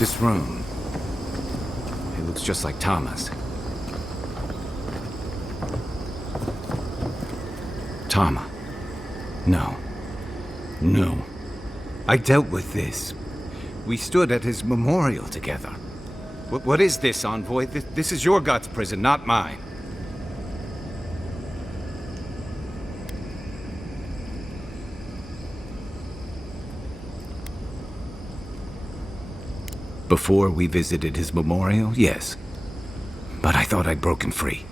This room, it looks just like Tama's. Tama. No. No. I dealt with this. We stood at his memorial together. What is this, Envoy? This is your God's prison, not mine. Before we visited his memorial, yes. But I thought I'd broken free.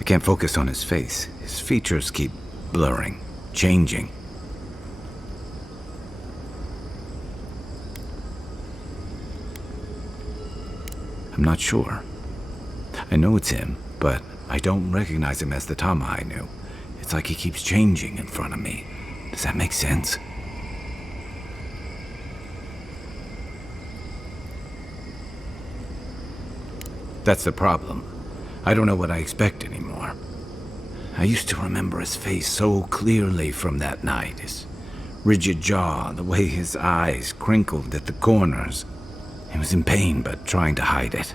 I can't focus on his face. His features keep blurring, changing. I'm not sure. I know it's him, but I don't recognize him as the Tama I knew. It's like he keeps changing in front of me. Does that make sense? That's the problem. I don't know what I expect anymore. I used to remember his face so clearly from that night. His rigid jaw, the way his eyes crinkled at the corners. He was in pain, but trying to hide it.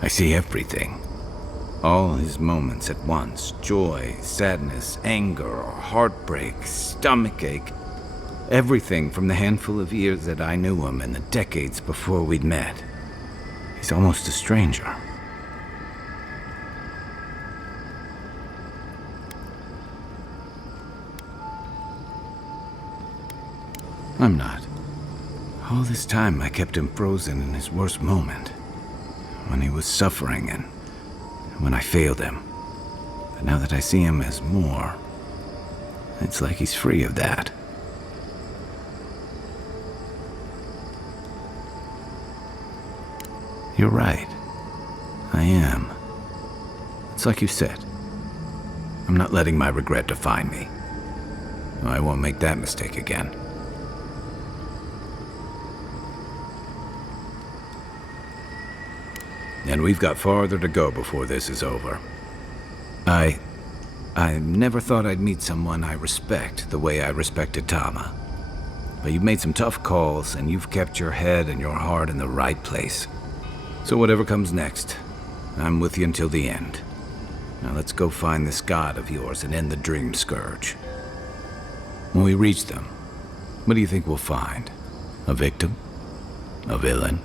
I see everything. All his moments at once. Joy, sadness, anger, heartbreak, stomachache. Everything from the handful of years that I knew him and the decades before we'd met. He's almost a stranger. I'm not. All this time I kept him frozen in his worst moment. When he was suffering and when I failed him. But now that I see him as more, it's like he's free of that. You're right. I am. It's like you said. I'm not letting my regret define me. I won't make that mistake again. And we've got farther to go before this is over. I never thought I'd meet someone I respect the way I respected Tama. But you've made some tough calls, and you've kept your head and your heart in the right place. So whatever comes next, I'm with you until the end. Now let's go find this god of yours and end the dream scourge. When we reach them, what do you think we'll find? A victim? A villain?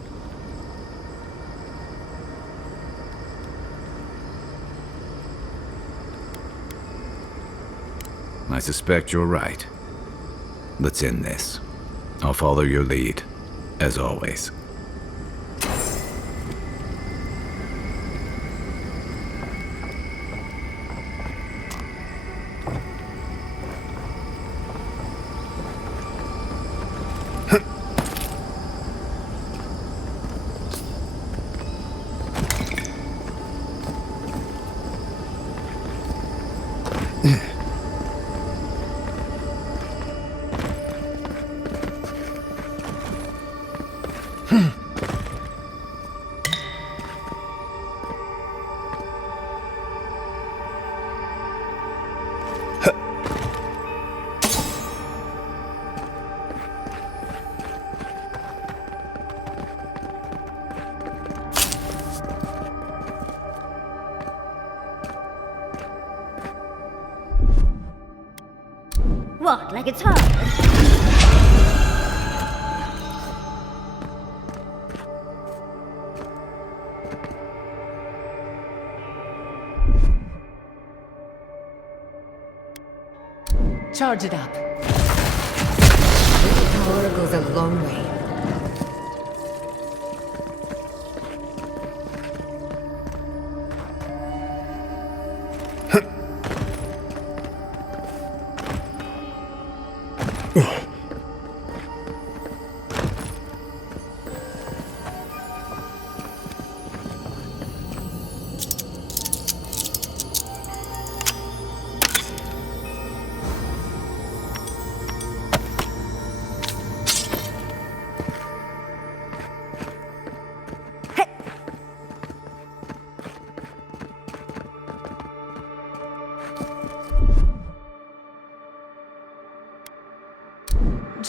I suspect you're right. Let's end this. I'll follow your lead, as always. What, like it's hard? Charge it up. Power goes a long way.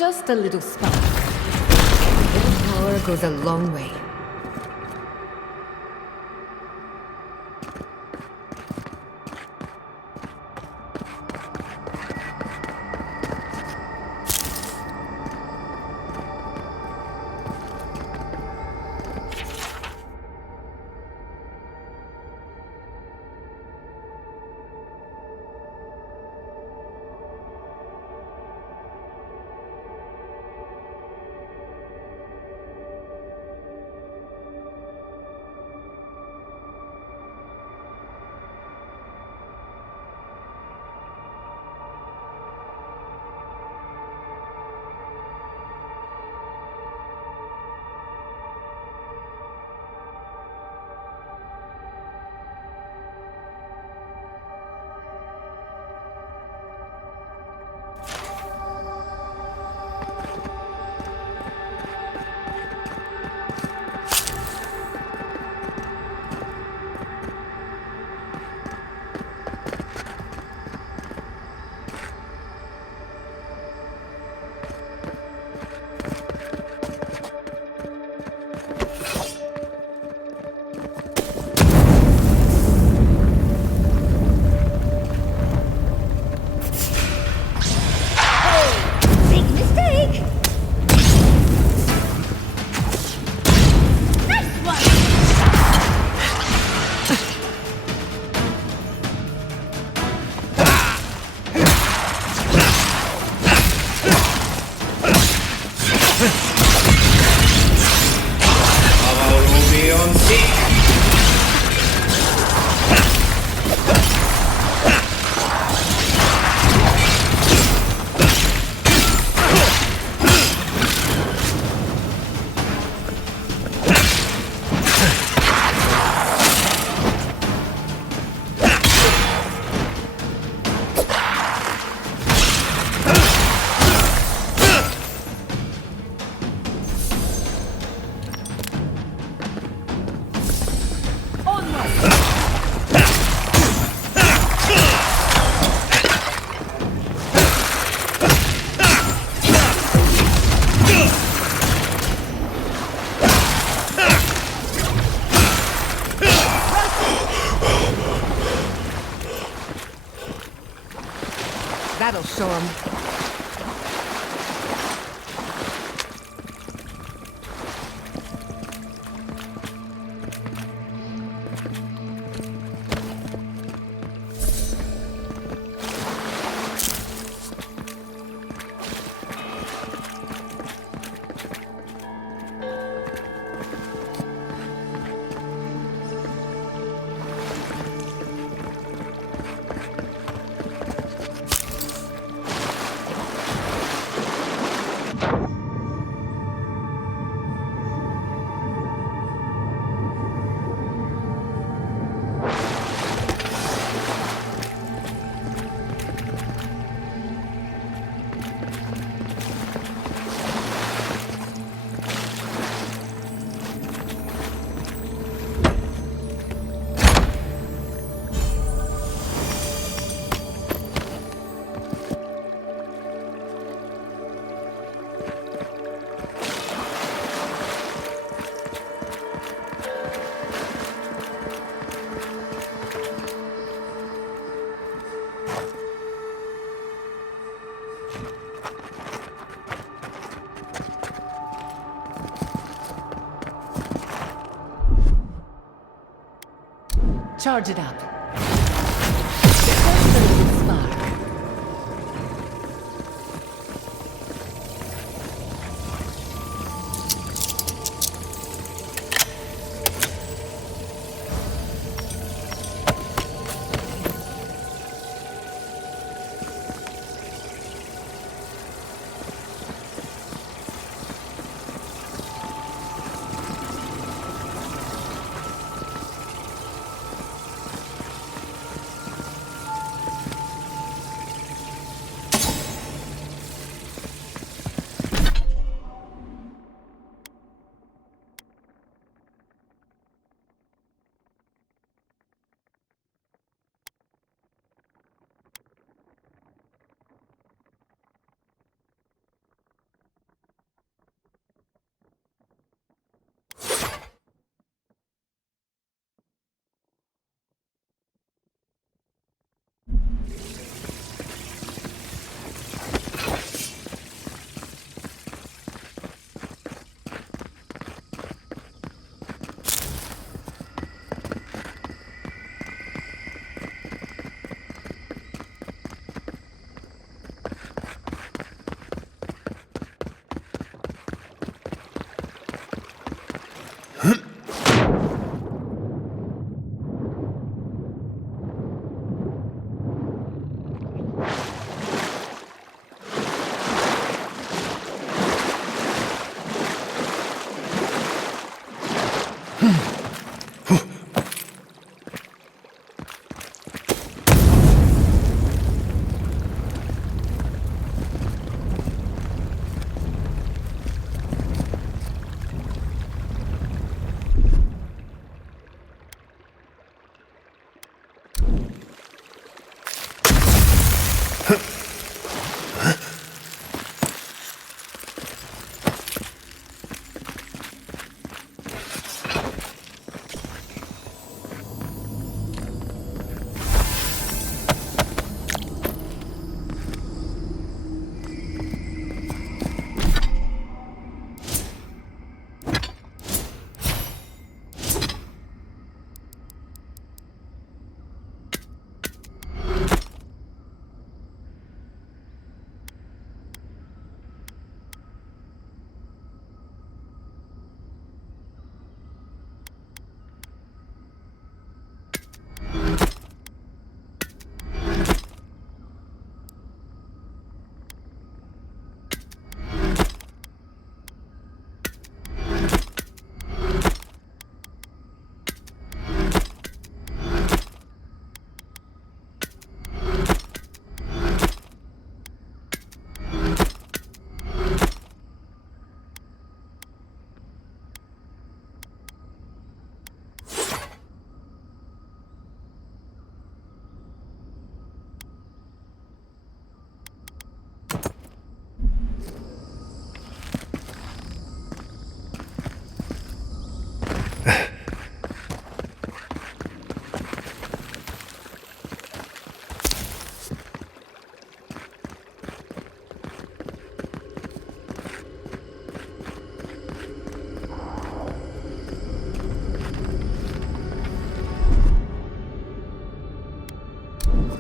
Just a little spark. A little power goes a long way. That'll show 'em. Charge it up. Just a little spark.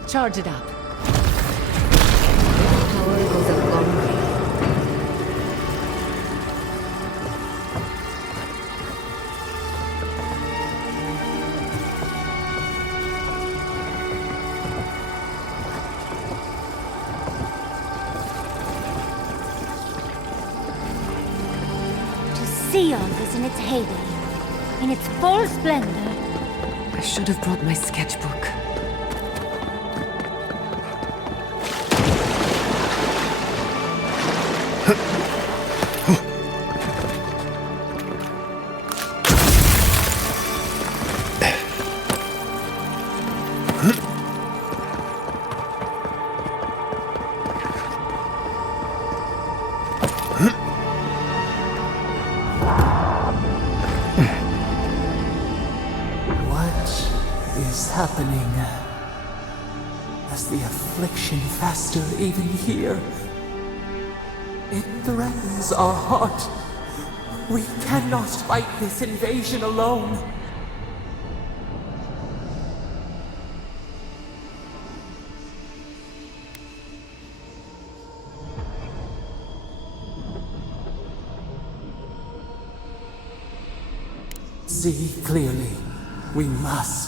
Charge it up. Power goes a long way. To see all this in its heyday, in its full splendor. I should have brought my sketchbook. Happening as the affliction fester even here. It threatens our heart. We cannot fight this invasion alone. See clearly. We must.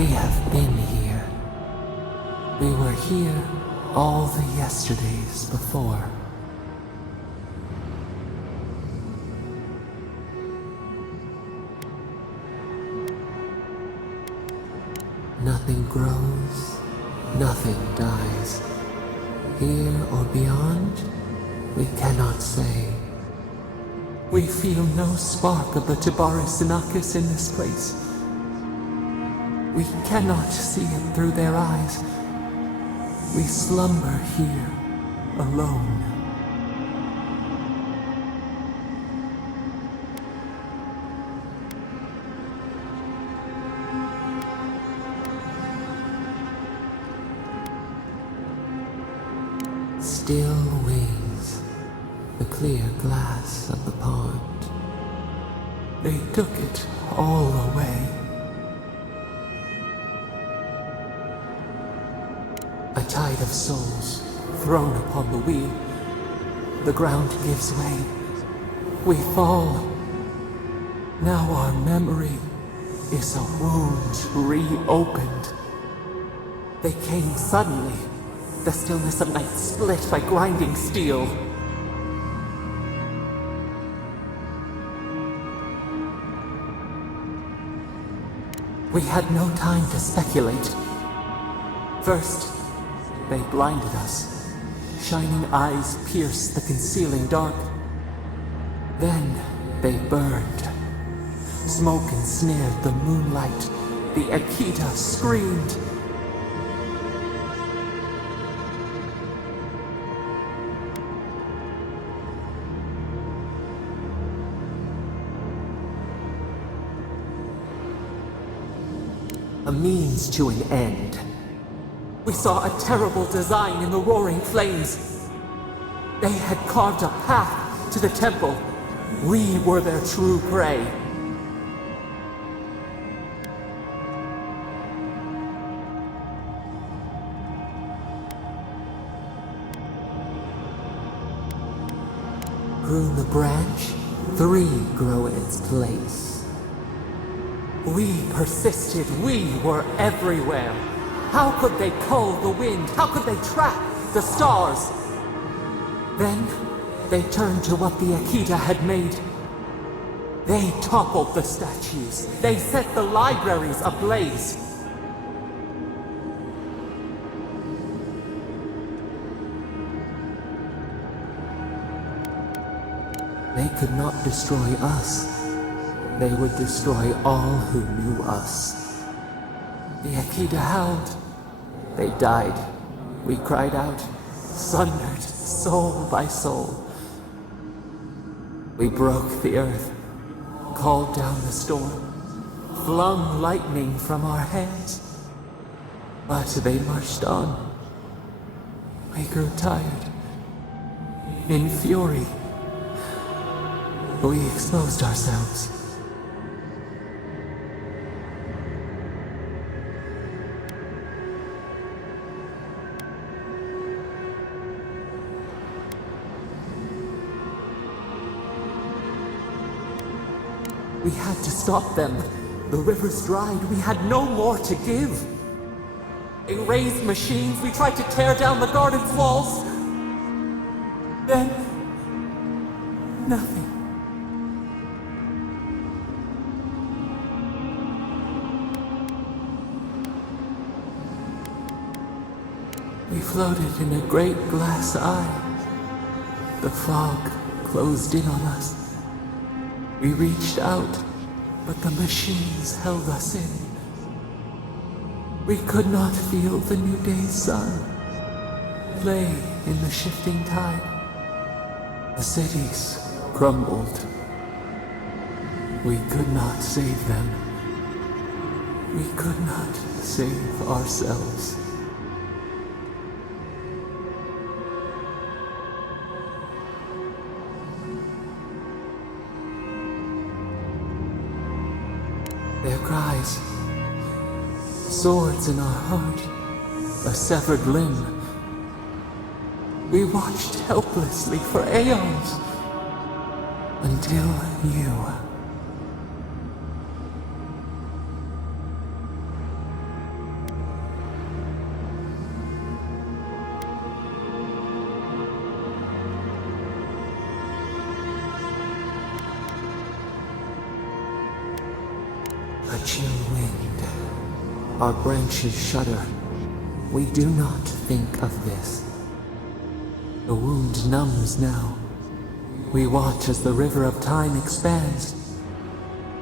We have been here. We were here all the yesterdays before. Nothing grows, nothing dies. Here or beyond, we cannot say. We feel no spark of the Tibaris Inachus in this place. We cannot see it through their eyes. We slumber here, alone. Still wings, the clear glass of the pond. They took it all away. A tide of souls thrown upon the wheel. The ground gives way. We fall. Now our memory is a wound reopened. They came suddenly. The stillness of night split by grinding steel. We had no time to speculate. First, they blinded us. Shining eyes pierced the concealing dark. Then they burned. Smoke ensnared the moonlight. The Akita screamed. a means to an end. We saw a terrible design in the roaring flames. They had carved a path to the temple. We were their true prey. Prune the branch, 3 grow in its place. We persisted, we were everywhere. How could they cull the wind? How could they track the stars? Then, they turned to what the Akita had made. They toppled the statues. They set the libraries ablaze. They could not destroy us. They would destroy all who knew us. The Akita howled. They died. We cried out, sundered soul by soul. We broke the earth, called down the storm, flung lightning from our hands. But they marched on. We grew tired. In fury, we exposed ourselves. We had to stop them. The rivers dried. We had no more to give. They raised machines. We tried to tear down the garden's walls. Then, nothing. We floated in a great glass eye. The fog closed in on us. We reached out, but the machines held us in. We could not feel the new day's sun play in the shifting tide. The cities crumbled. We could not save them. We could not save ourselves. Their cries, swords in our heart, a severed limb. We watched helplessly for aeons, until you. A chill wind. Our branches shudder. We do not think of this. The wound numbs now. We watch as the river of time expands.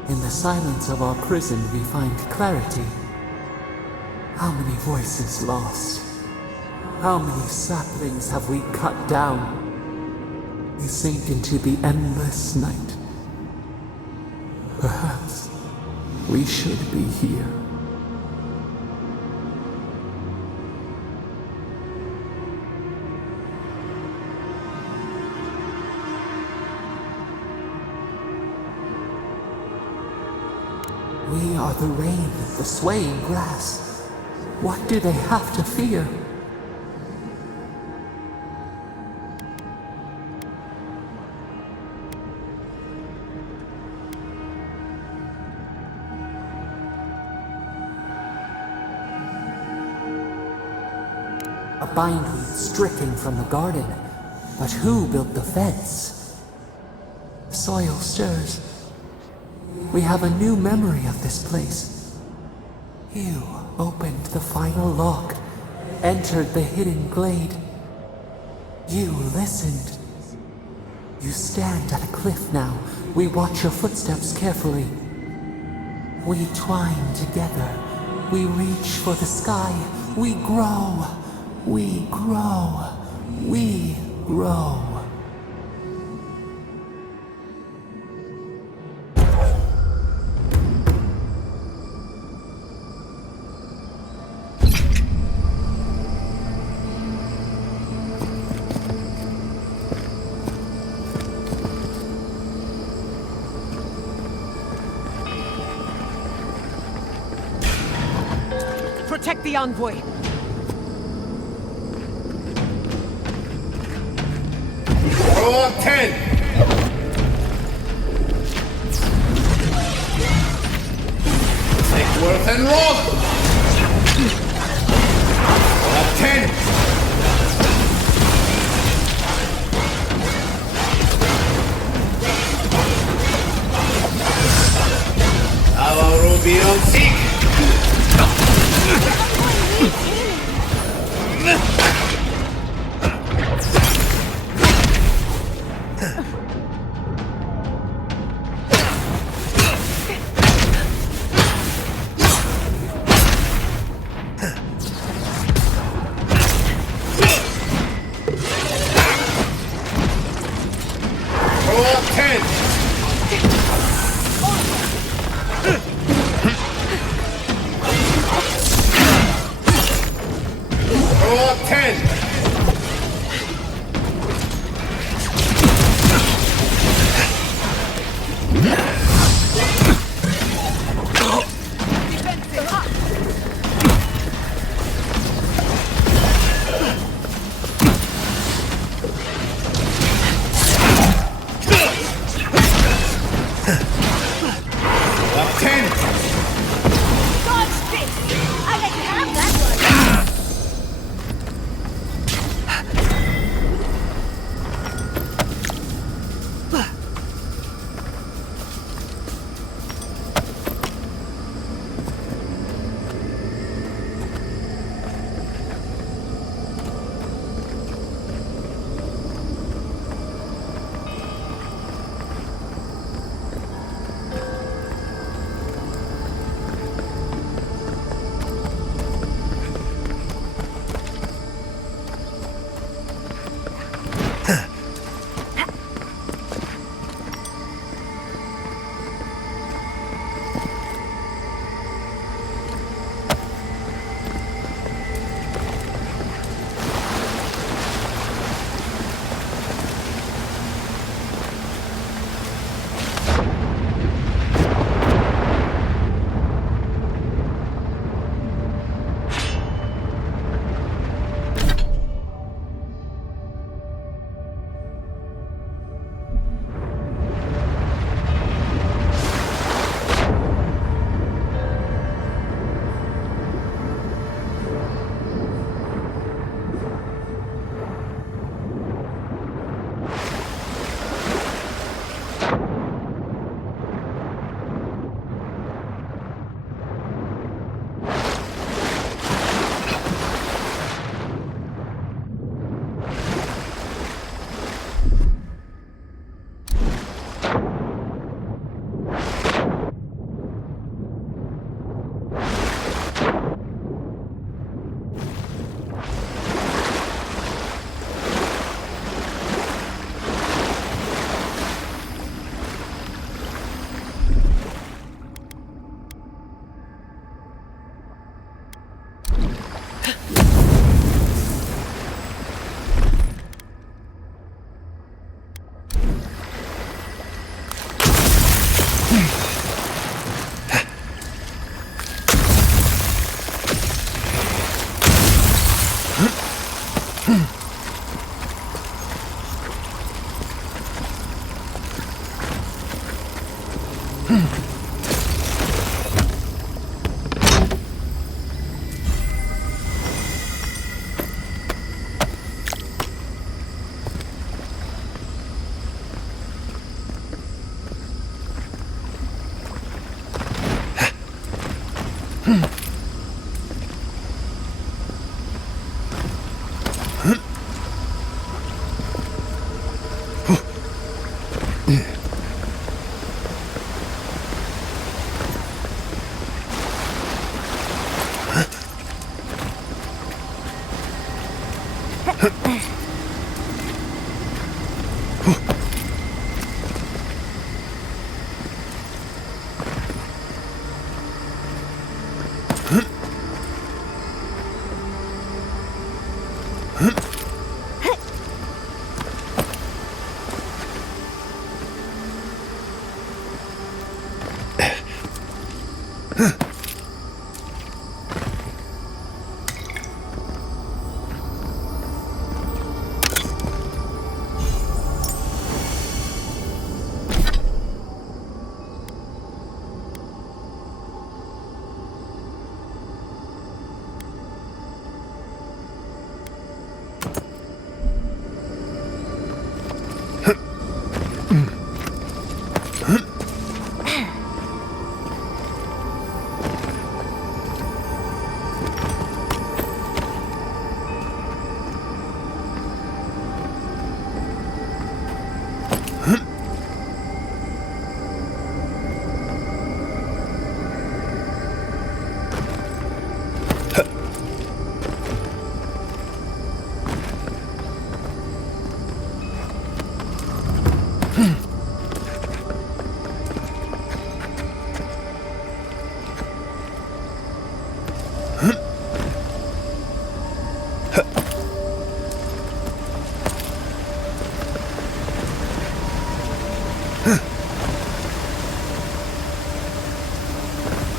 In the silence of our prison we find clarity. How many voices lost? How many saplings have we cut down? We sink into the endless night. Perhaps we should be here. We are the rain, the swaying grass. What do they have to fear? A bindweed stricken from the garden. But who built the fence? The soil stirs. We have a new memory of this place. You opened the final lock, entered the hidden glade. You listened. You stand at a cliff now. We watch your footsteps carefully. We twine together. We reach for the sky. We grow. We grow. We grow. protect the envoy. Roll 10! Take worth and roll! Roll 10! Our Ruby on seek! Roll 10! Roll 10! Roll 10! Dodge this! I let you have that one!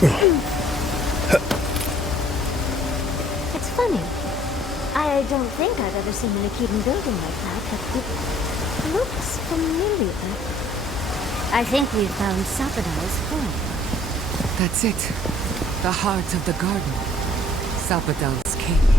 It's funny. I don't think I've ever seen an Akedan building like that, but it looks familiar. I think we've found Sapadal's home. That's it. The heart of the garden. Sapadal's cave.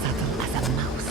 Subtle as a mouse.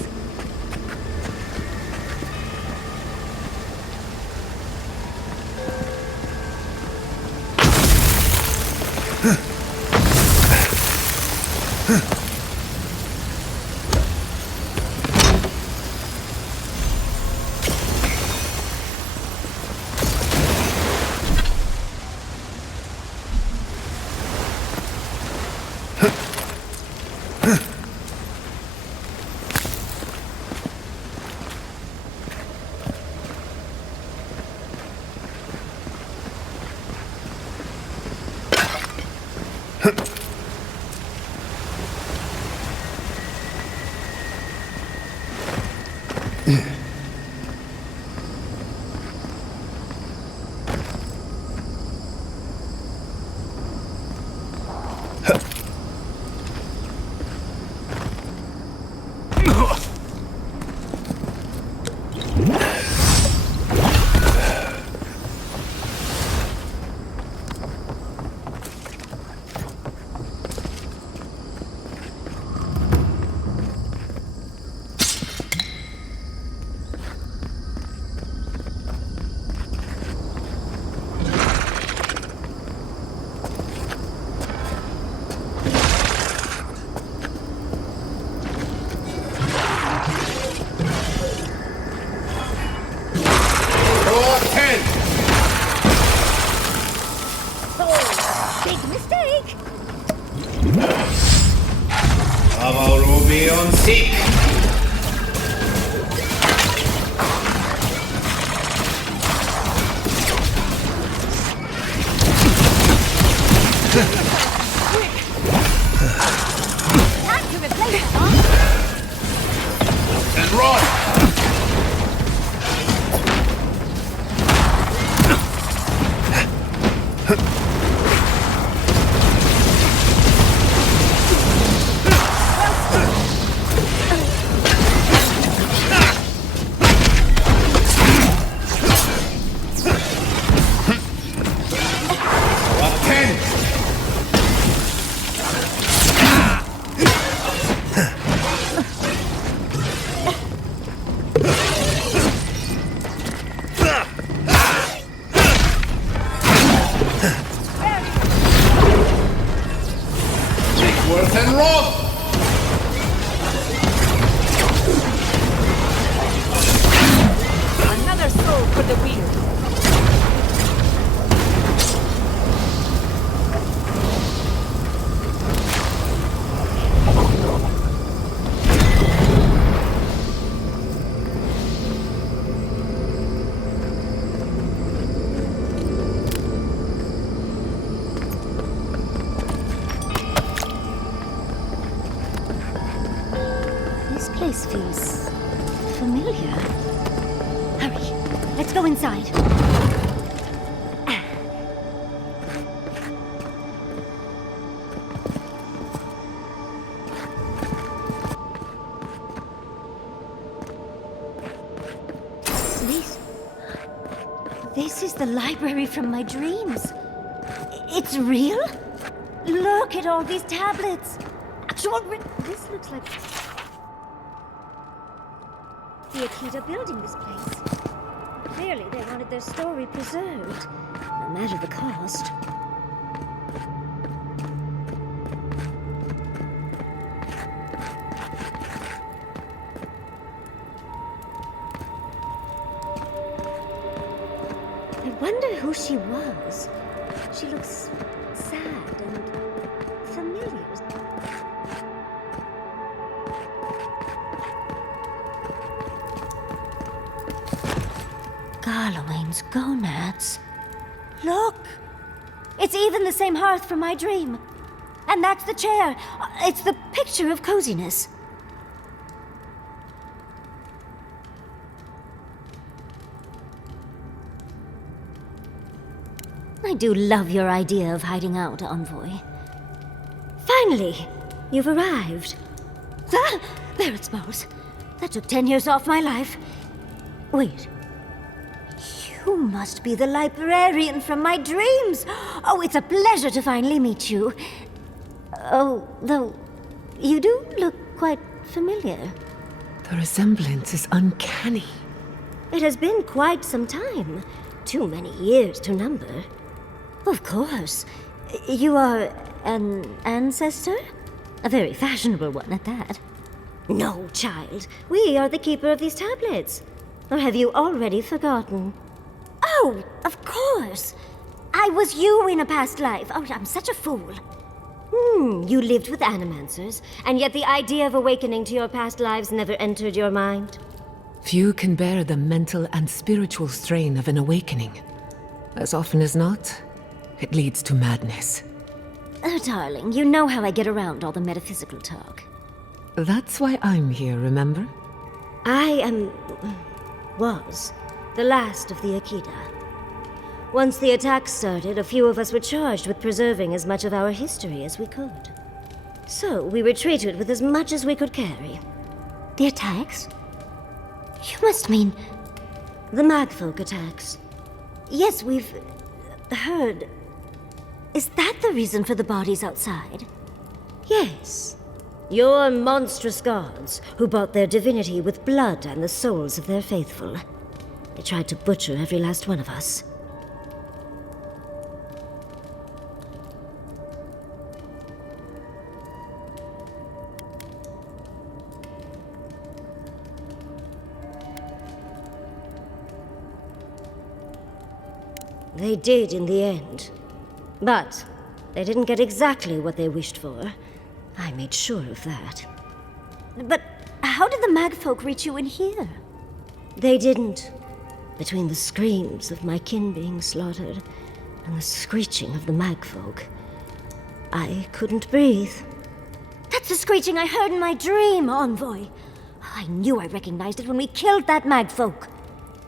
Avowed on seek. the wheel. This place feels familiar. Hurry, let's go inside. This is the library from my dreams. It's real? Look at all these tablets. This looks like the Akita building this place. Clearly, they wanted their story preserved, no matter the cost. I wonder who she was. She looks sad and familiar. Garlowane's gonads. Look! It's even the same hearth from my dream. And that's the chair. It's the picture of coziness. I do love your idea of hiding out, Envoy. Finally! You've arrived. Ah, there it smells. That took 10 years off my life. Wait. You must be the librarian from my dreams! Oh, it's a pleasure to finally meet you. Oh, though, you do look quite familiar. The resemblance is uncanny. It has been quite some time. Too many years to number. Of course. You are an ancestor? A very fashionable one at that. No, child. We are the keeper of these tablets. Or have you already forgotten? Oh, of course. I was you in a past life. Oh, I'm such a fool. You lived with animancers, and yet the idea of awakening to your past lives never entered your mind. Few can bear the mental and spiritual strain of an awakening. As often as not, it leads to madness. Oh, darling, you know how I get around all the metaphysical talk. That's why I'm here, remember? I was the last of the Akita. Once the attack started, a few of us were charged with preserving as much of our history as we could. So we retreated with as much as we could carry. The attacks? You must mean the Magfolk attacks. Yes, we've heard. Is that the reason for the bodies outside? Yes. Your monstrous gods, who bought their divinity with blood and the souls of their faithful. They tried to butcher every last one of us. They did in the end. But they didn't get exactly what they wished for. I made sure of that. But how did the Magfolk reach you in here? They didn't. Between the screams of my kin being slaughtered and the screeching of the Magfolk, I couldn't breathe. That's the screeching I heard in my dream, Envoy. I knew I recognized it when we killed that Magfolk.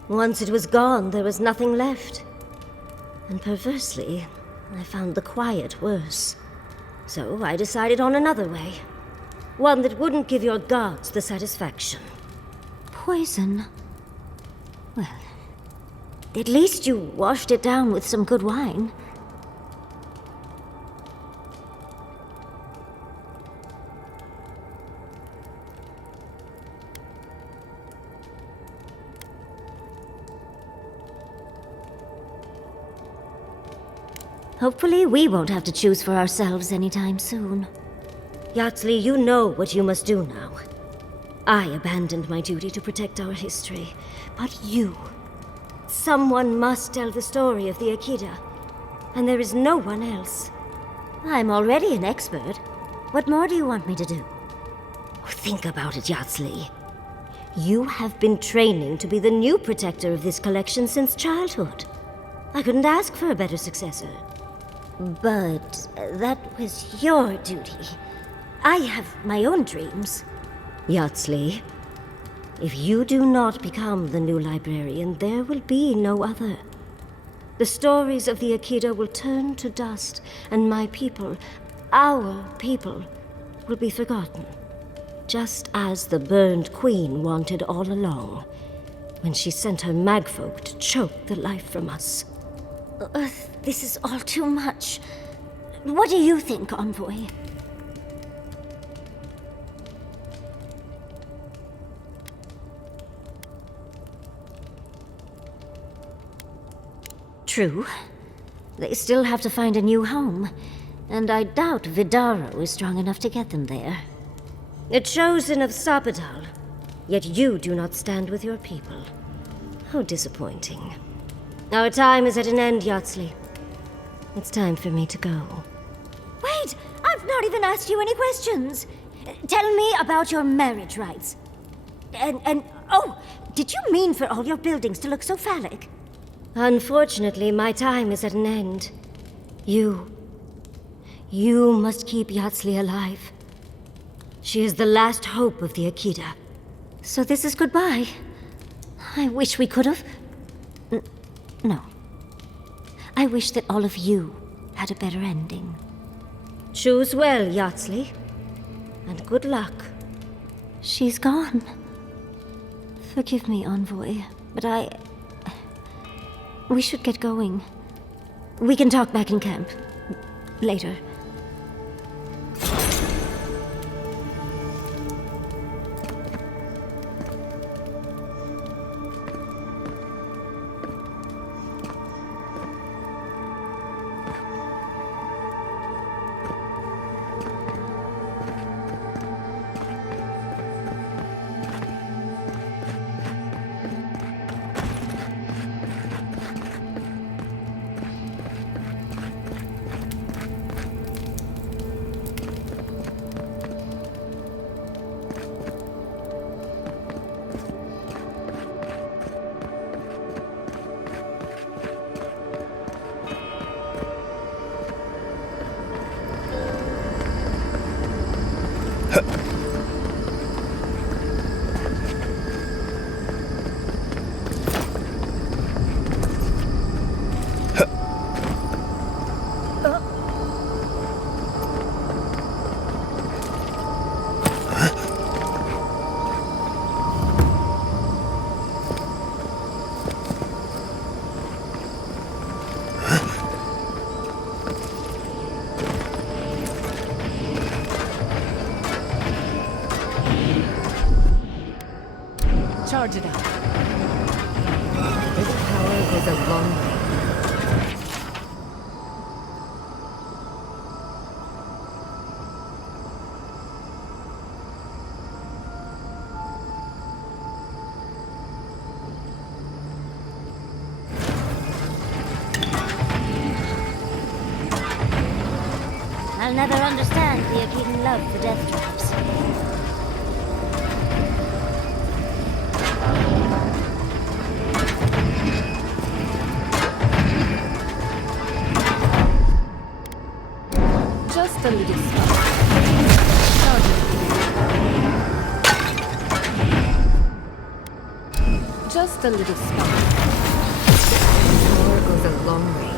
Once it was gone, there was nothing left. And perversely, I found the quiet worse. So I decided on another way. One that wouldn't give your gods the satisfaction. Poison? Well, at least you washed it down with some good wine. Hopefully, we won't have to choose for ourselves anytime soon. Yatsli, you know what you must do now. I abandoned my duty to protect our history, but you... Someone must tell the story of the Akita, and there is no one else. I'm already an expert. What more do you want me to do? Think about it, Yatsli. You have been training to be the new protector of this collection since childhood. I couldn't ask for a better successor. But that was your duty. I have my own dreams. Yatsli, if you do not become the new librarian, there will be no other. The stories of the Akita will turn to dust, and my people, our people, will be forgotten. Just as the burned queen wanted all along, when she sent her magfolk to choke the life from us. This is all too much. What do you think, Envoy? True. They still have to find a new home, and I doubt Vidaro is strong enough to get them there. A chosen of Sapadal, yet you do not stand with your people. How disappointing. Our time is at an end, Yatsli. It's time for me to go. Wait! I've not even asked you any questions! Tell me about your marriage rites. Oh, did you mean for all your buildings to look so phallic? Unfortunately, my time is at an end. You must keep Yatsli alive. She is the last hope of the Akita. So this is goodbye. I wish we could have... No. I wish that all of you had a better ending. Choose well, Yatsli. And good luck. She's gone. Forgive me, Envoy, but we should get going. We can talk back in camp. Later. Charge it up. This power goes a long way. I'll never understand the Akitan love for death traps. Just a little spark. Charge it. Just a little spark. Power goes a long way.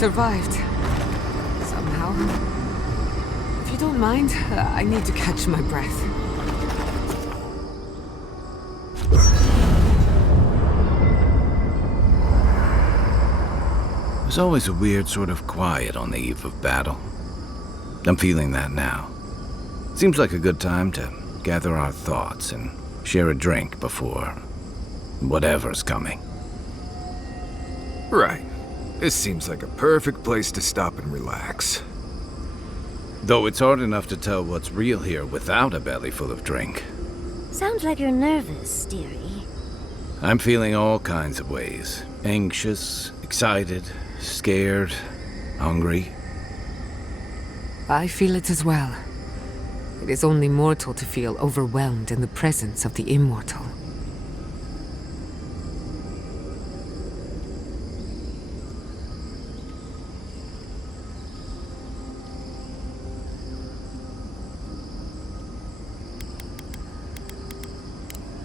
survived. Somehow. If you don't mind, I need to catch my breath. There's always a weird sort of quiet on the eve of battle. I'm feeling that now. Seems like a good time to gather our thoughts and share a drink before whatever's coming. Right. This seems like a perfect place to stop and relax. Though it's hard enough to tell what's real here without a belly full of drink. Sounds like you're nervous, dearie. I'm feeling all kinds of ways. Anxious, excited, scared, hungry. I feel it as well. It is only mortal to feel overwhelmed in the presence of the immortal.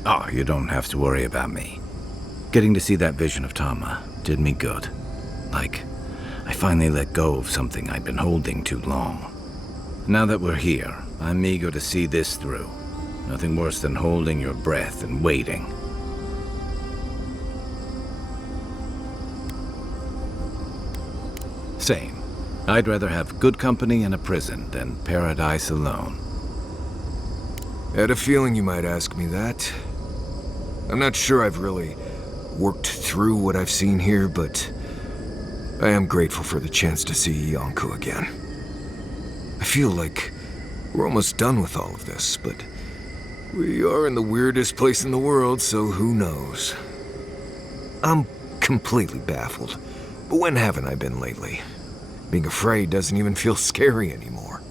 Oh, you don't have to worry about me. Getting to see that vision of Tama did me good. Like, I finally let go of something I'd been holding too long. Now that we're here, I'm eager to see this through. Nothing worse than holding your breath and waiting. Same. I'd rather have good company in a prison than paradise alone. I had a feeling you might ask me that. I'm not sure I've really worked through what I've seen here, but I am grateful for the chance to see Yonko again. I feel like we're almost done with all of this, but we are in the weirdest place in the world, so who knows? I'm completely baffled, but when haven't I been lately? Being afraid doesn't even feel scary anymore.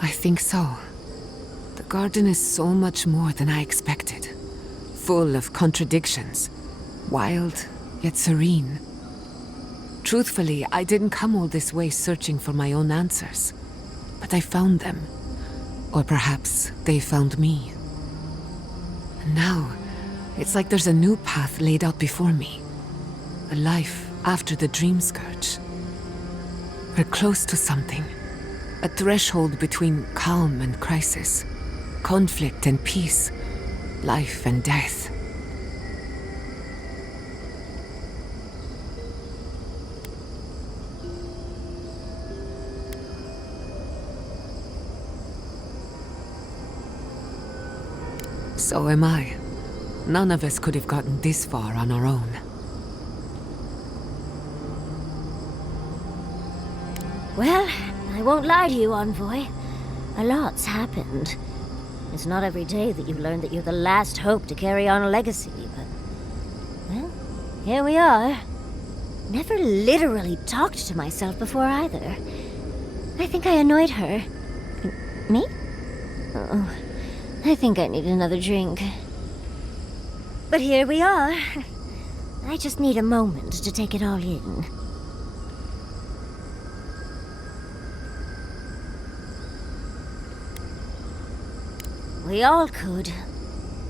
I think so. The garden is so much more than I expected. Full of contradictions. Wild, yet serene. Truthfully, I didn't come all this way searching for my own answers. But I found them. Or perhaps they found me. And now, it's like there's a new path laid out before me. A life after the dream scourge. We're close to something. A threshold between calm and crisis. Conflict and peace. Life and death. So am I. None of us could have gotten this far on our own. Well, I won't lie to you, Envoy. A lot's happened. It's not every day that you learn that you're the last hope to carry on a legacy, but... well, here we are. Never literally talked to myself before either. I think I annoyed her. Me? Oh, I think I need another drink. But here we are. I just need a moment to take it all in. We all could,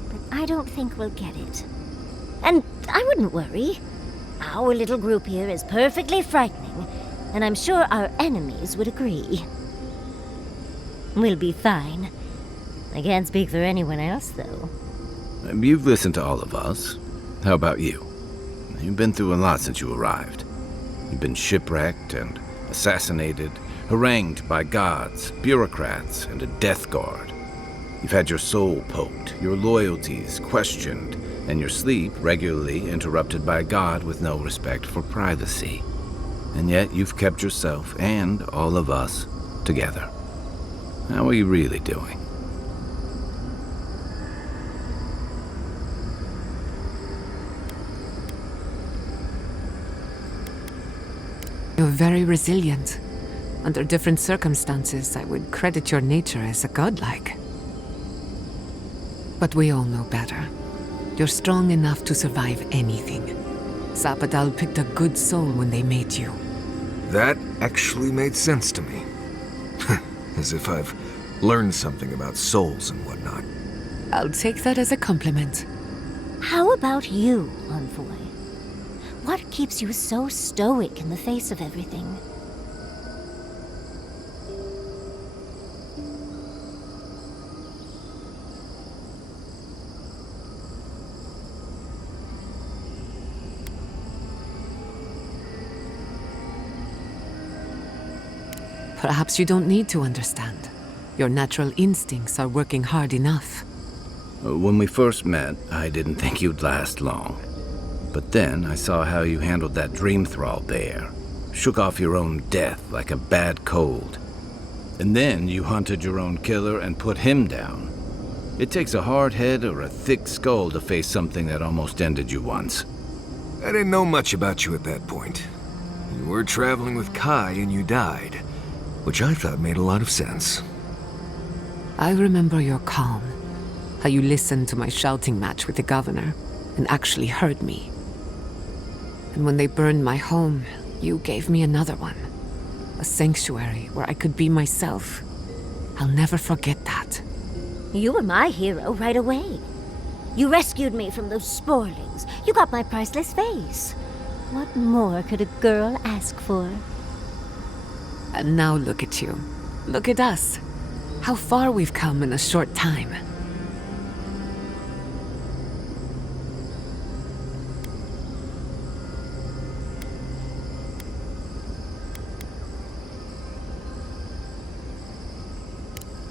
but I don't think we'll get it. And I wouldn't worry. Our little group here is perfectly frightening, and I'm sure our enemies would agree. We'll be fine. I can't speak for anyone else, though. You've listened to all of us. How about you? You've been through a lot since you arrived. You've been shipwrecked and assassinated, harangued by gods, bureaucrats, and a death guard. You've had your soul poked, your loyalties questioned, and your sleep regularly interrupted by God with no respect for privacy. And yet you've kept yourself and all of us together. How are you really doing? You're very resilient. Under different circumstances, I would credit your nature as a godlike. But we all know better. You're strong enough to survive anything. Zapadal picked a good soul when they made you. That actually made sense to me. As if I've learned something about souls and whatnot. I'll take that as a compliment. How about you, Envoy? What keeps you so stoic in the face of everything? Perhaps you don't need to understand. Your natural instincts are working hard enough. When we first met, I didn't think you'd last long. But then I saw how you handled that dream thrall bear. Shook off your own death like a bad cold. And then you hunted your own killer and put him down. It takes a hard head or a thick skull to face something that almost ended you once. I didn't know much about you at that point. You were traveling with Kai and you died, which I thought made a lot of sense. I remember your calm. How you listened to my shouting match with the governor and actually heard me. And when they burned my home, you gave me another one. A sanctuary where I could be myself. I'll never forget that. You were my hero right away. You rescued me from those sporelings. You got my priceless face. What more could a girl ask for? And now look at you. Look at us. How far we've come in a short time.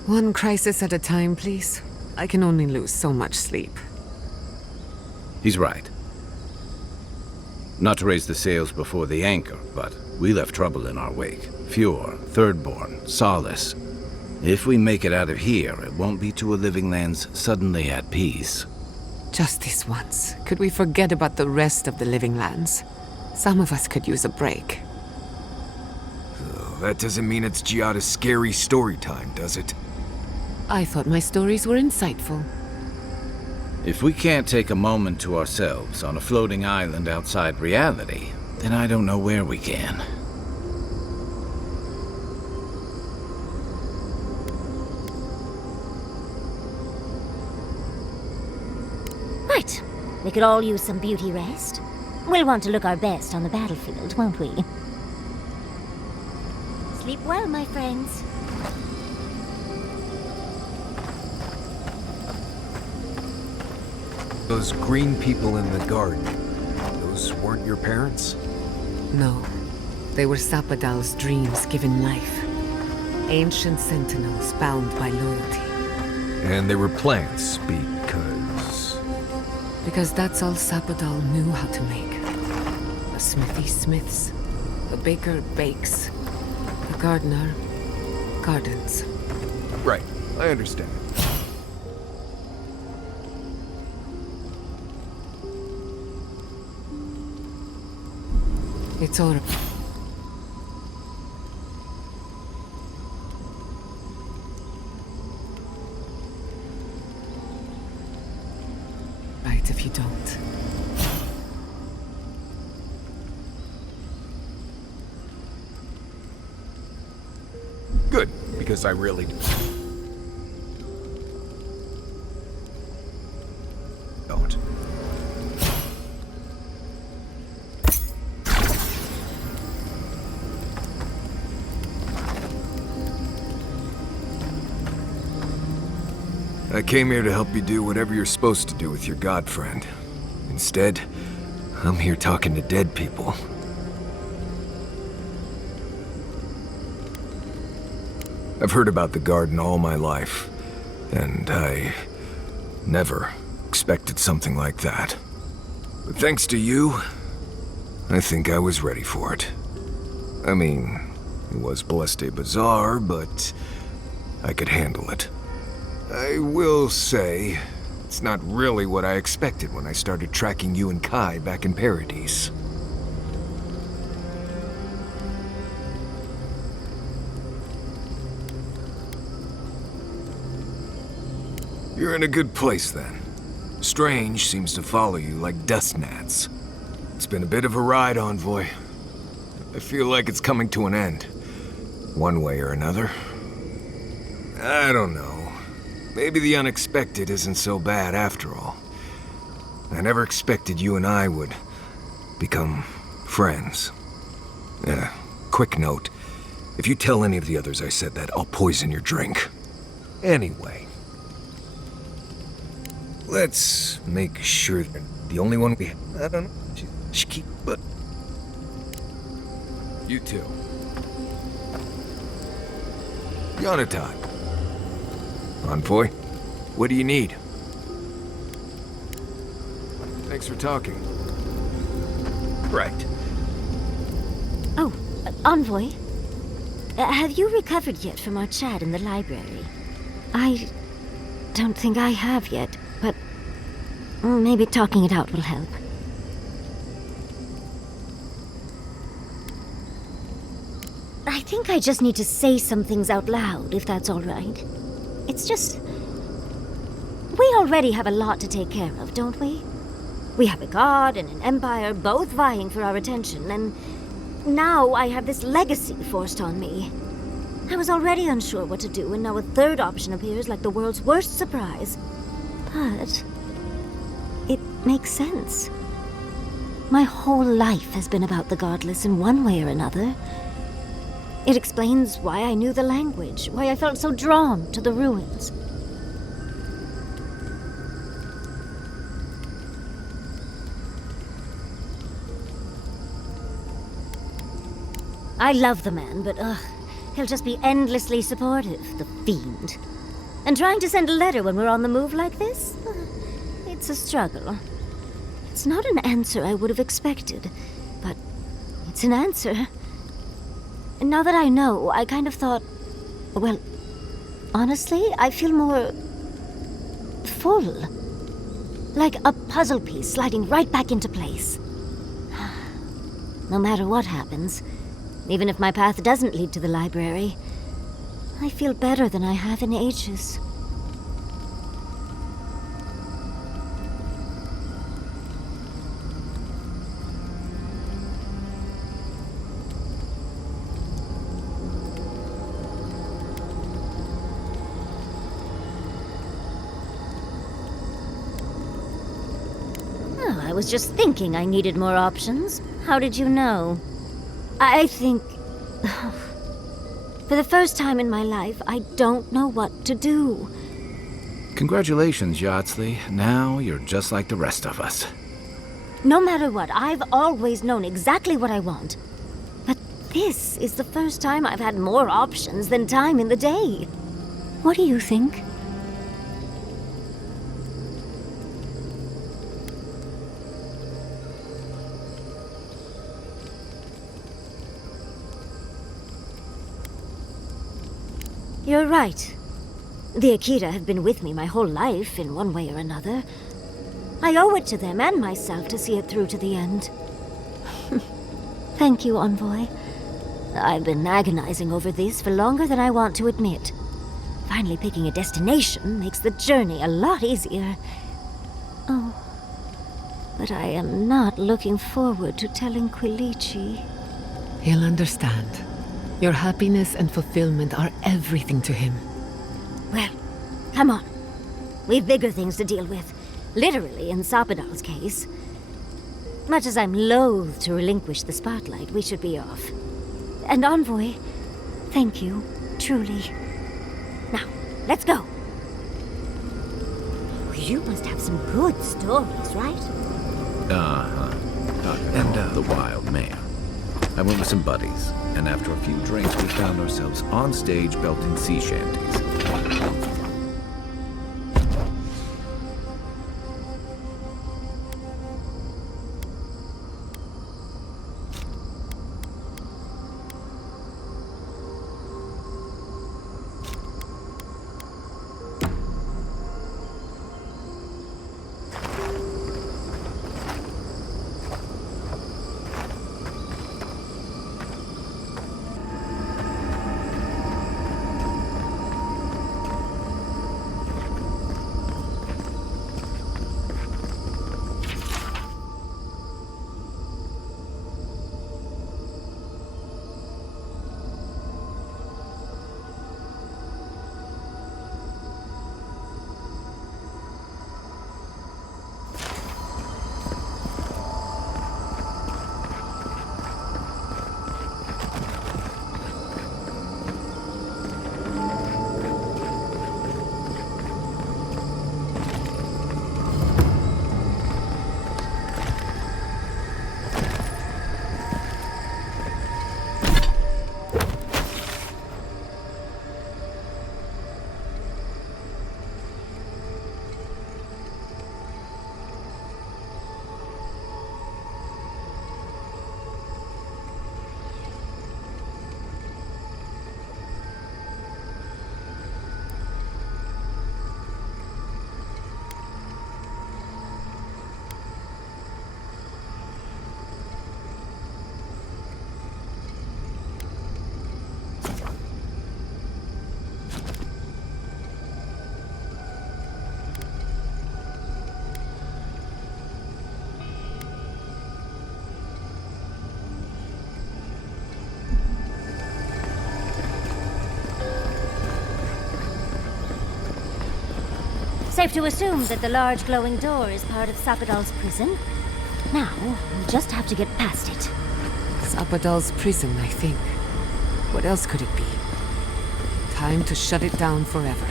One crisis at a time, please. I can only lose so much sleep. He's right. Not to raise the sails before the anchor, but we left trouble in our wake. Fjord, Thirdborn, Solace. If we make it out of here, it won't be to a living land's suddenly at peace. Just this once, could we forget about the rest of the living lands? Some of us could use a break. That doesn't mean it's Giada's scary story time, does it? I thought my stories were insightful. If we can't take a moment to ourselves on a floating island outside reality, then I don't know where we can. Right. We could all use some beauty rest. We'll want to look our best on the battlefield, won't we? Sleep well, my friends. Those green people in the garden, those weren't your parents? No. They were Sapadal's dreams given life. Ancient sentinels bound by loyalty. And they were plants because... Because that's all Sapadal knew how to make. A smithy smiths. A baker bakes. A gardener gardens. Right, I understand. It's all... right if you don't. Good, because I really don't. I came here to help you do whatever you're supposed to do with your god friend. Instead, I'm here talking to dead people. I've heard about the garden all my life, and I never expected something like that. But thanks to you, I think I was ready for it. I mean, it was blessed bizarre, but I could handle it. I will say, it's not really what I expected when I started tracking you and Kai back in Paradise. You're in a good place then. Strange seems to follow you like dust gnats. It's been a bit of a ride, Envoy. I feel like it's coming to an end. One way or another. I don't know. Maybe the unexpected isn't so bad after all. I never expected you and I would become friends. Yeah, quick note. If you tell any of the others I said that, I'll poison your drink. Anyway. Let's make sure that the only one we... I don't know. She keep... But... You two. Yonatan. Envoy, what do you need? Thanks for talking. Right. Oh, Envoy. Have you recovered yet from our chat in the library? I don't think I have yet, but maybe talking it out will help. I think I just need to say some things out loud, if that's all right. It's just... We already have a lot to take care of, don't we? We have a god and an empire both vying for our attention, and now I have this legacy forced on me. I was already unsure what to do, and now a third option appears like the world's worst surprise. But... it makes sense. My whole life has been about the godless in one way or another. It explains why I knew the language, why I felt so drawn to the ruins. I love the man, but he'll just be endlessly supportive, the fiend. And trying to send a letter when we're on the move like this? It's a struggle. It's not an answer I would have expected, but it's an answer. And now that I know, I kind of thought, well, honestly, I feel more... full. Like a puzzle piece sliding right back into place. No matter what happens, even if my path doesn't lead to the library, I feel better than I have in ages. I was just thinking I needed more options. How did you know? I think... For the first time in my life, I don't know what to do. Congratulations, Yardsley. Now you're just like the rest of us. No matter what, I've always known exactly what I want. But this is the first time I've had more options than time in the day. What do you think? You're right. The Akira have been with me my whole life, in one way or another. I owe it to them and myself to see it through to the end. Thank you, Envoy. I've been agonizing over this for longer than I want to admit. Finally picking a destination makes the journey a lot easier. Oh, but I am not looking forward to telling Quilici. He'll understand. Your happiness and fulfillment are everything to him. Well, come on. We've bigger things to deal with. Literally, in Sapadal's case. Much as I'm loath to relinquish the spotlight, we should be off. And Envoy, thank you, truly. Now, let's go. You must have some good stories, right? Uh-huh. And the wild man. I went with some buddies, and after a few drinks, we found ourselves on stage belting sea shanties. Safe to assume that the large glowing door is part of Sapadal's prison? Now, we'll just have to get past it. Sapadal's prison, I think. What else could it be? Time to shut it down forever.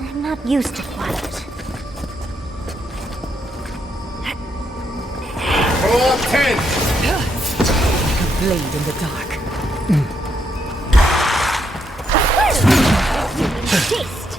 I'm not used to quiet. Throw up 10! A blade in the dark. Taste!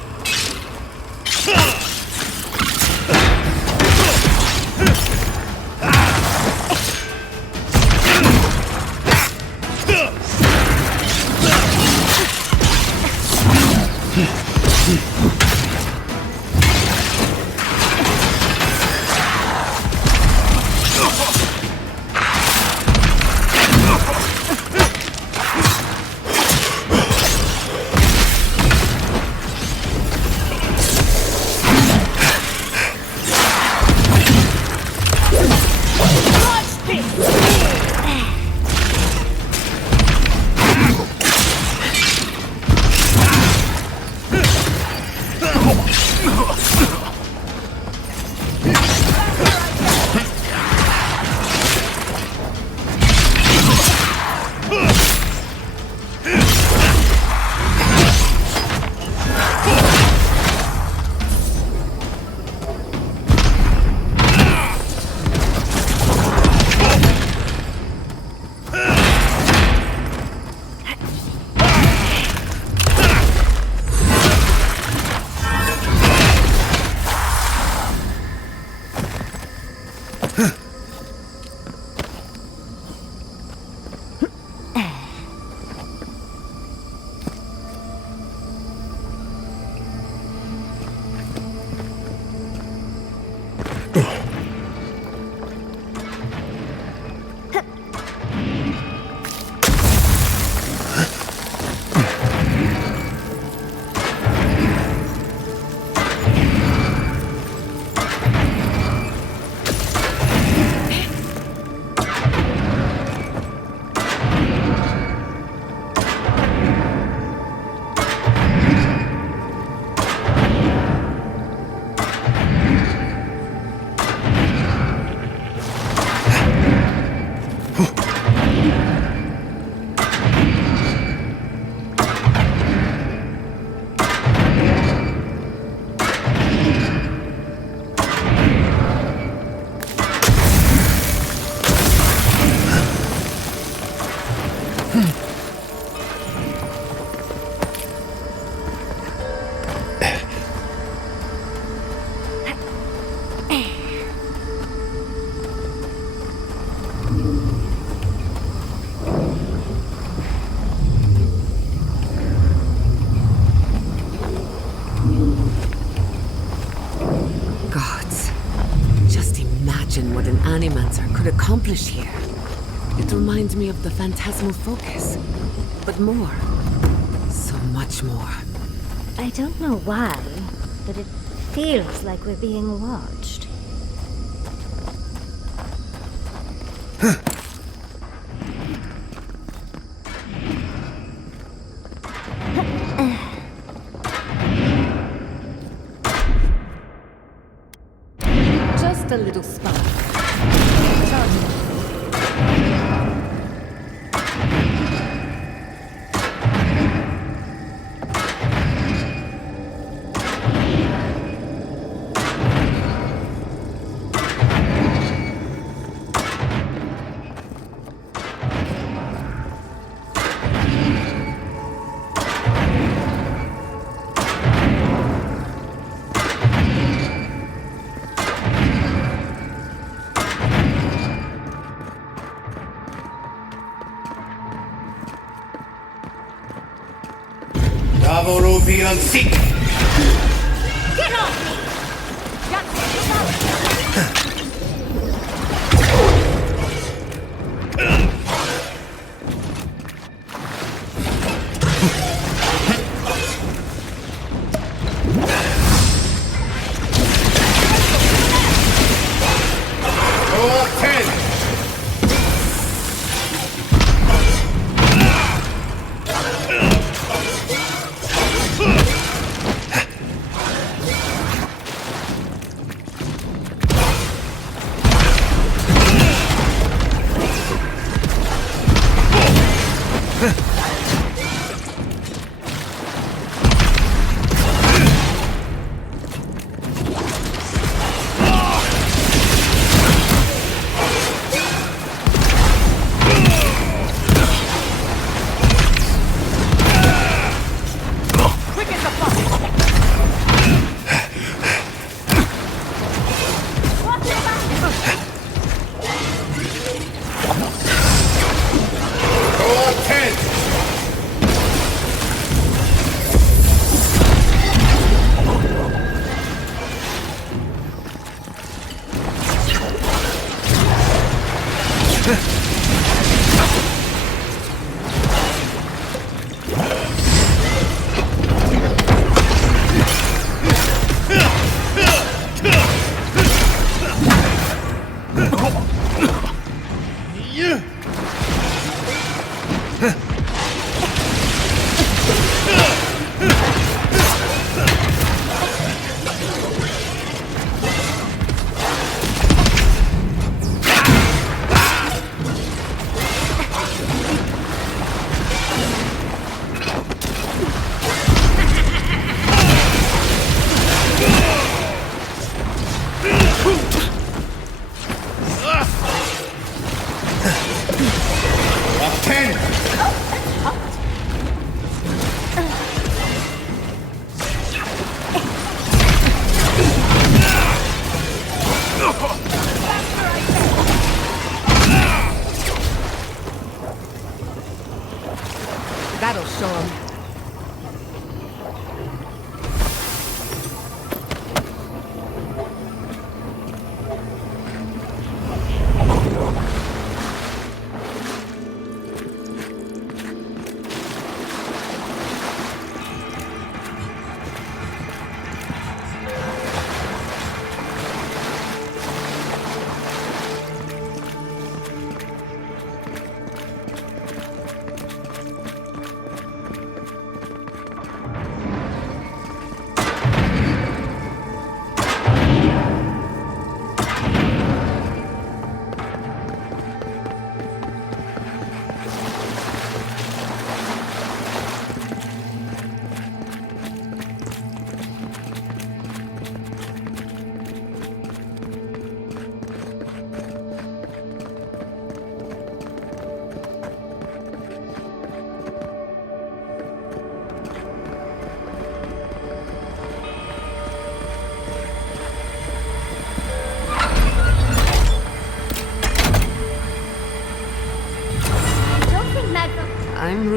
Animancer could accomplish here. It reminds me of the phantasmal focus. But more. So much more. I don't know why, but it feels like we're being watched. Just a little spark. Bravo, be unseek!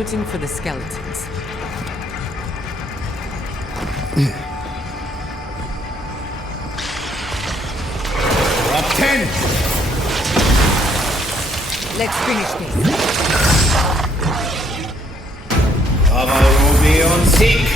rooting for the skeletons. Up 10! Let's finish this. Avowed Seek!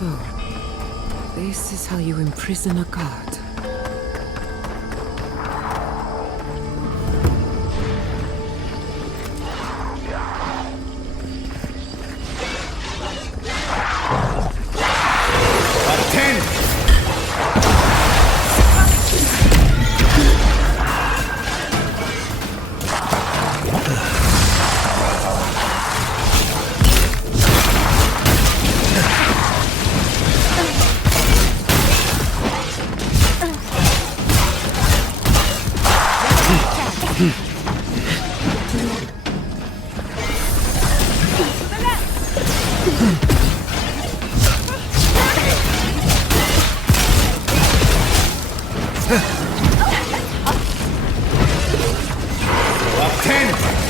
So, this is how you imprison a god. Up 10! Up 10!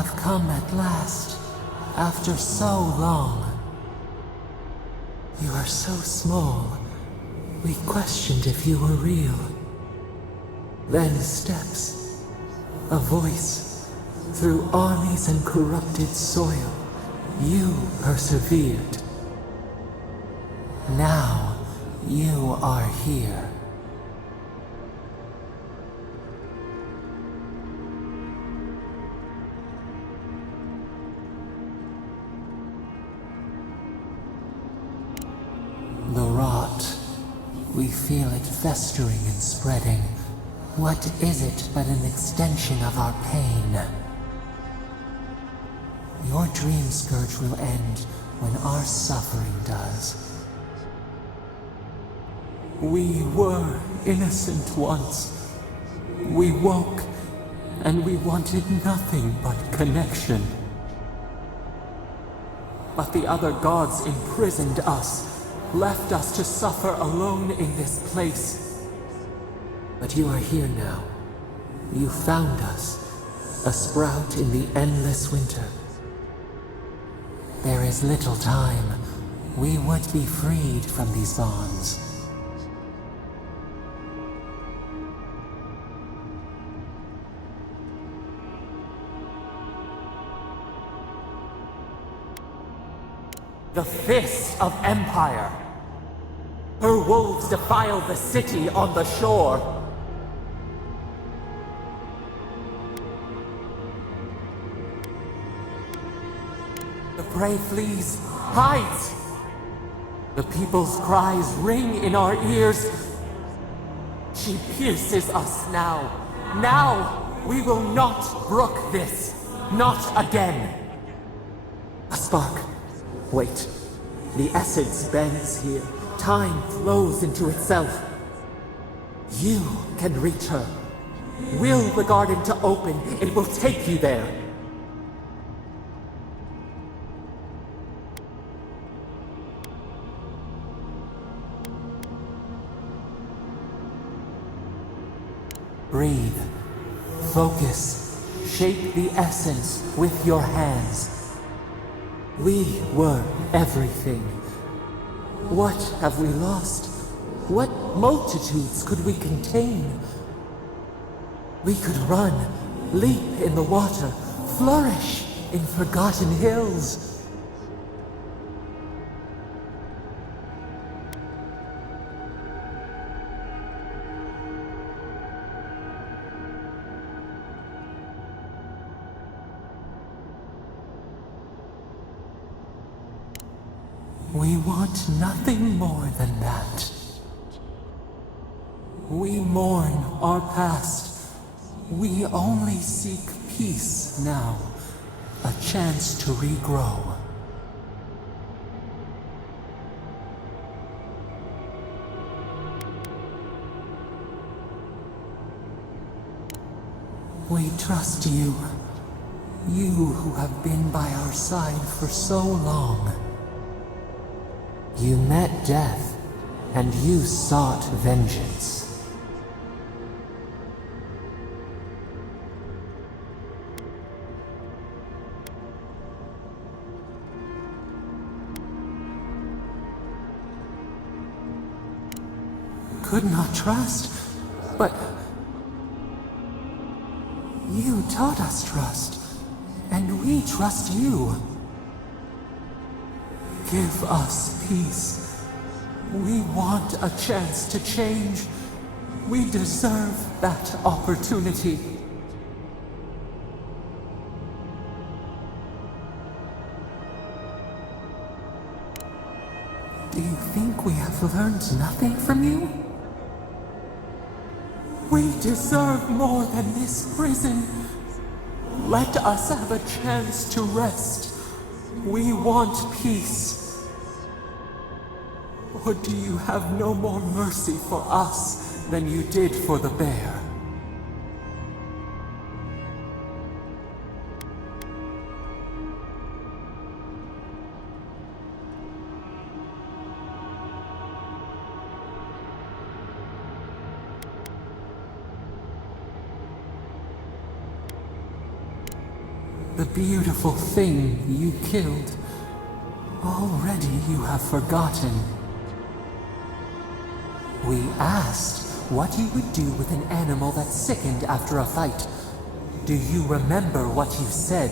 have come at last, after so long. You are so small, we questioned if you were real. Then steps, a voice, through armies and corrupted soil, you persevered. Now, you are here. The rot. We feel it festering and spreading. What is it but an extension of our pain? Your dream scourge will end when our suffering does. We were innocent once. We woke, and we wanted nothing but connection. But the other gods imprisoned us, left us to suffer alone in this place. But you are here now. You found us, a sprout in the endless winter. There is little time. We would be freed from these bonds. The fist of empire. Her wolves defile the city on the shore. The prey flees, hides. The people's cries ring in our ears. She pierces us now. Now, we will not brook this. Not again. A spark. Wait. The essence bends here. Time flows into itself. You can reach her. Will the garden to open. It will take you there. Breathe. Focus. Shape the essence with your hands. We were everything. What have we lost? What multitudes could we contain? We could run, leap in the water, flourish in forgotten hills. We want nothing more than that. We mourn our past. We only seek peace now. A chance to regrow. We trust you. You who have been by our side for so long. You met death, and you sought vengeance. Could not trust, but you taught us trust, and we trust you. Give us peace. We want a chance to change. We deserve that opportunity. Do you think we have learned nothing from you? We deserve more than this prison. Let us have a chance to rest. We want peace. Or do you have no more mercy for us than you did for the bear? the beautiful thing you killed. Already you have forgotten. We asked what you would do with an animal that sickened after a fight. Do you remember what you said?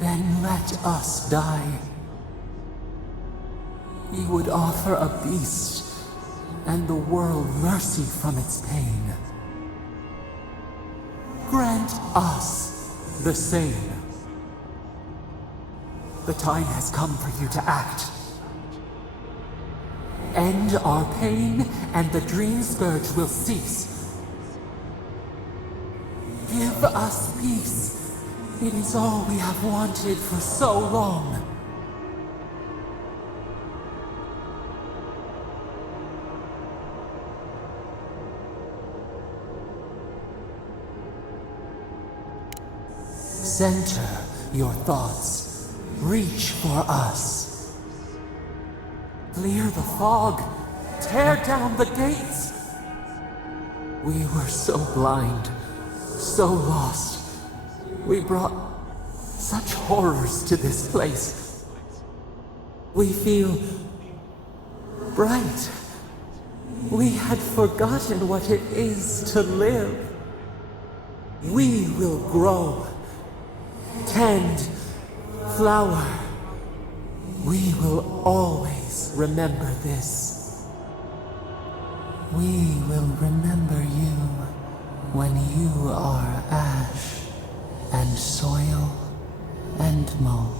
Then let us die. You would offer a beast, and the world mercy from its pain. Grant us the same. The time has come for you to act. End our pain, and the dream scourge will cease. Give us peace. It is all we have wanted for so long. Center your thoughts. Reach for us. Clear the fog. Tear down the gates. We were so blind, so lost. We brought such horrors to this place. We feel bright. We had forgotten what it is to live. We will grow. Tend, flower. We will always remember this. We will remember you when you are ash and soil and mold.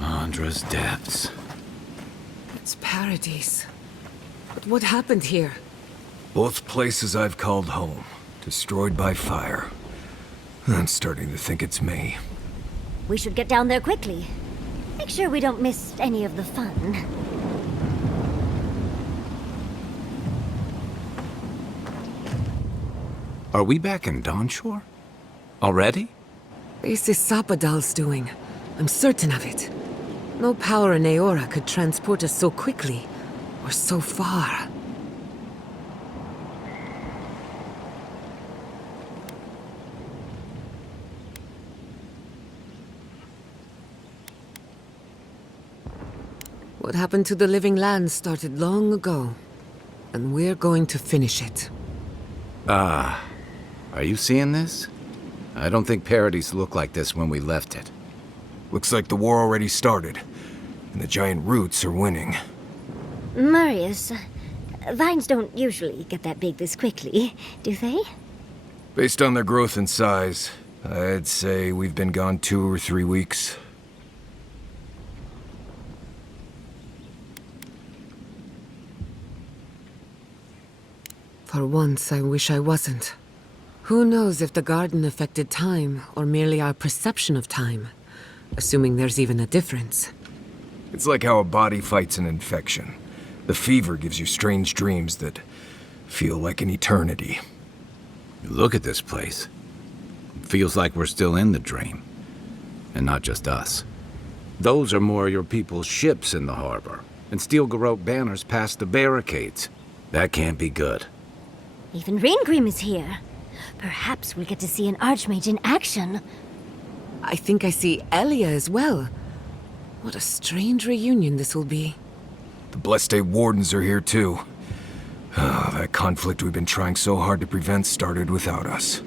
Andra's depths. It's paradise. But what happened here? Both places I've called home, destroyed by fire. I'm starting to think it's me. We should get down there quickly. Make sure we don't miss any of the fun. Are we back in Dawnshore? Already? This is Sapadal's doing. I'm certain of it. No power in Aora could transport us so quickly, or so far. What happened to the living land started long ago, and we're going to finish it. Are you seeing this? I don't think Paradise looked like this when we left it. Looks like the war already started, and the giant roots are winning. Marius, vines don't usually get that big this quickly, do they? Based on their growth and size, I'd say we've been gone 2 or 3 weeks. For once, I wish I wasn't. Who knows if the garden affected time, or merely our perception of time? Assuming there's even a difference. It's like how a body fights an infection. The fever gives you strange dreams that feel like an eternity. Look at this place. It feels like we're still in the dream. And not just us. Those are more your people's ships in the harbor, and steel garrote banners past the barricades. That can't be good. Even Reingrim is here. Perhaps we'll get to see an Archmage in action. I think I see Elia as well. What a strange reunion this will be. The Blessed Wardens are here too. That conflict we've been trying so hard to prevent started without us.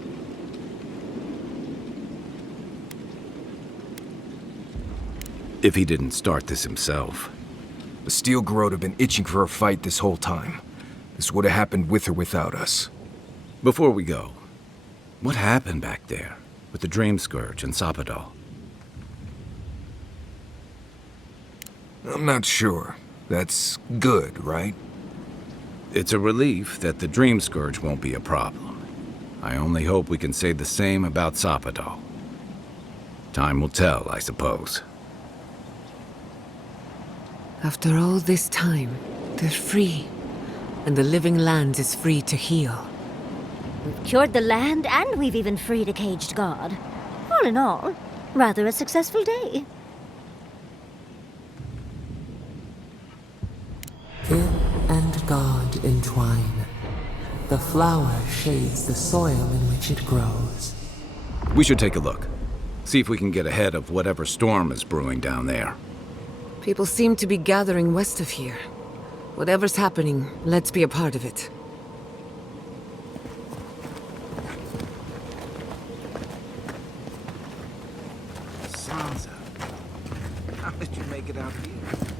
If he didn't start this himself. The Steel Garrote have been itching for a fight this whole time. This would have happened with or without us. Before we go, what happened back there with the Dream Scourge and Sapadal? I'm not sure. That's good, right? It's a relief that the Dream Scourge won't be a problem. I only hope we can say the same about Sapadal. Time will tell, I suppose. After all this time, they're free. And the living land is free to heal. We've cured the land, and we've even freed a caged god. All in all, rather a successful day. Kid and God entwine. The flower shades the soil in which it grows. We should take a look. See if we can get ahead of whatever storm is brewing down there. People seem to be gathering west of here. Whatever's happening, let's be a part of it. Sansa, how did you make it out here?